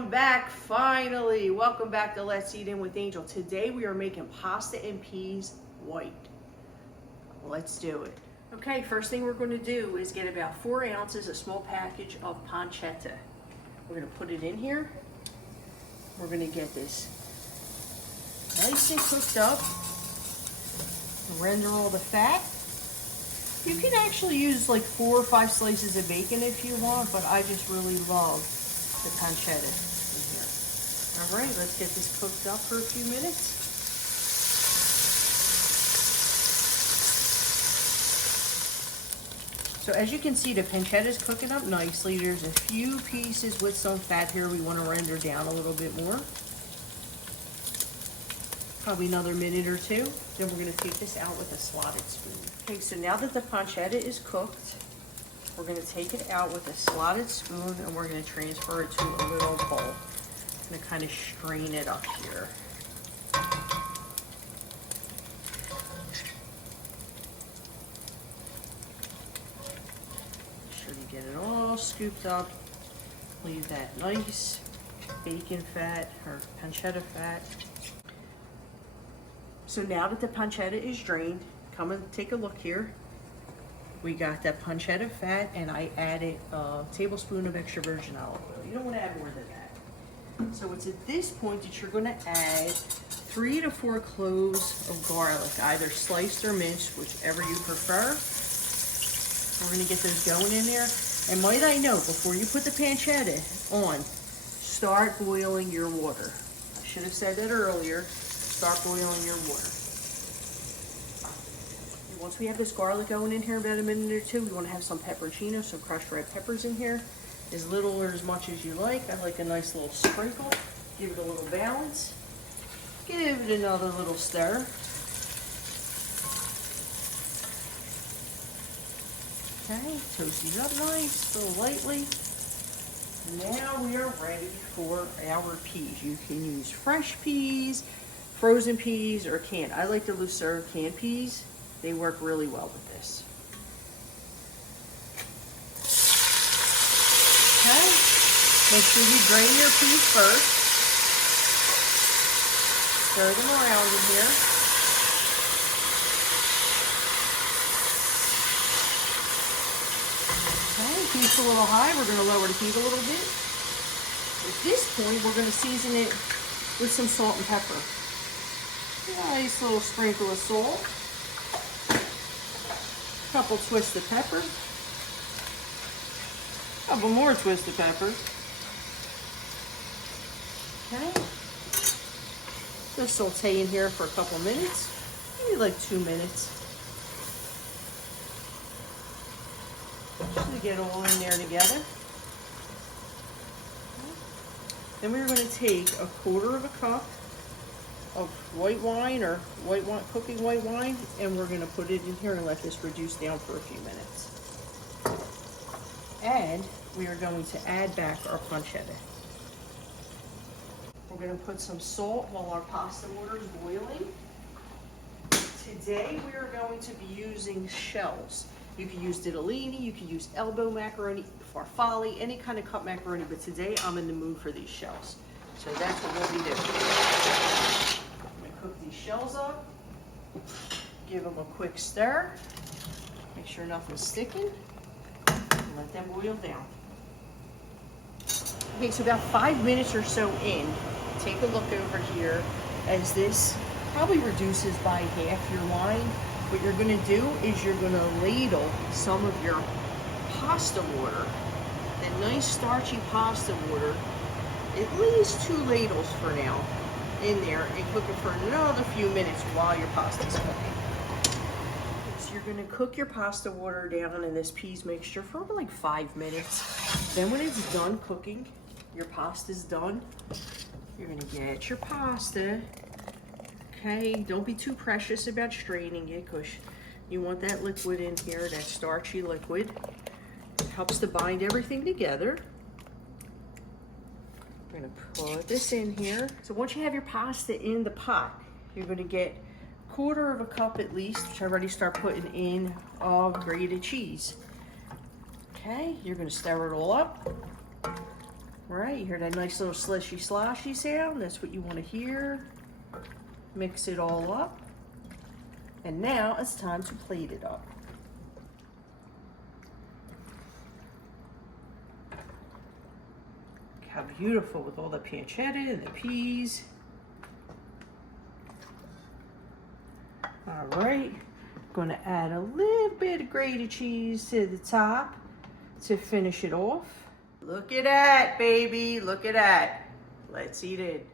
I'm back finally. Welcome back to Let's Eat In with Angel. Today we are making pasta and peas white. Let's do it. Okay, first thing we're going to do is get about 4 ounces, a small package of pancetta. We're going to put it in here. We're going to get this nice and cooked up. Render all the fat. You can actually use like 4 or 5 slices of bacon if you want, but I just really love the pancetta in here. All right, let's get this cooked up for a few minutes. So as you can see, the pancetta is cooking up nicely. There's a few pieces with some fat here we want to render down a little bit more. Probably another minute or 2. Then we're going to take this out with a slotted spoon. Okay, so now that the pancetta is cooked, we're going to take it out with a slotted spoon and we're going to transfer it to a little bowl. I'm going to kind of strain it up here. Make sure you get it all scooped up. Leave that nice bacon fat or pancetta fat. So now that the pancetta is drained, come and take a look here. We got that pancetta fat, and I added a tablespoon of extra virgin olive oil. You don't want to add more than that. So it's at this point that you're going to add 3 to 4 cloves of garlic, either sliced or minced, whichever you prefer. We're going to get those going in there. And might I note, before you put the pancetta on, start boiling your water. I should have said that earlier. Start boiling your water. Once we have this garlic going in here about a minute or 2, we want to have some pepperoncino, some crushed red peppers in here. As little or as much as you like. I like a nice little sprinkle. Give it a little balance. Give it another little stir. Okay, toast these up nice, a little lightly. Now we are ready for our peas. You can use fresh peas, frozen peas, or canned. I like the Lucero canned peas. They work really well with this. Okay, make sure you drain your peas first. Stir them around in here. Okay, heat's a little high. We're going to lower the heat a little bit. At this point, we're going to season it with some salt and pepper. Nice little sprinkle of salt. Couple twists of pepper. Couple more twists of pepper. Okay. Just saute in here for a couple minutes. Maybe like 2 minutes. Just to get all in there together. Then we're going to take a 1/4 of a cup of white wine or cooking white wine, and we're going to put it in here and let this reduce down for a few minutes. And we are going to add back our pancetta. We're going to put some salt while our pasta water is boiling. Today we are going to be using shells. You can use ditalini, you can use elbow macaroni, farfalle, any kind of cut macaroni, but today I'm in the mood for these shells. So that's what we'll be doing. Cook these shells up, give them a quick stir, make sure nothing's sticking, and let them boil down. Okay, so about 5 minutes or so in, take a look over here as this probably reduces by half your wine. What you're going to do is you're going to ladle some of your pasta water, that nice starchy pasta water, at least 2 ladles for now, in there and cook it for another few minutes while your pasta's cooking. So you're going to cook your pasta water down in this peas mixture for like 5 minutes. Then when it's done cooking, your pasta's done, you're going to get your pasta. Okay, don't be too precious about straining it because you want that liquid in here, that starchy liquid. It helps to bind everything together. We're going to put this in here. So once you have your pasta in the pot, you're going to get 1/4 of a cup at least, which I already start putting in, of grated cheese. Okay, you're going to stir it all up. Right, you hear that nice little slishy sloshy sound? That's what you want to hear. Mix it all up. And now it's time to plate it up. Look how beautiful with all the pancetta and the peas. All right, gonna add a little bit of grated cheese to the top to finish it off. Look at that, baby, look at that. Let's eat it.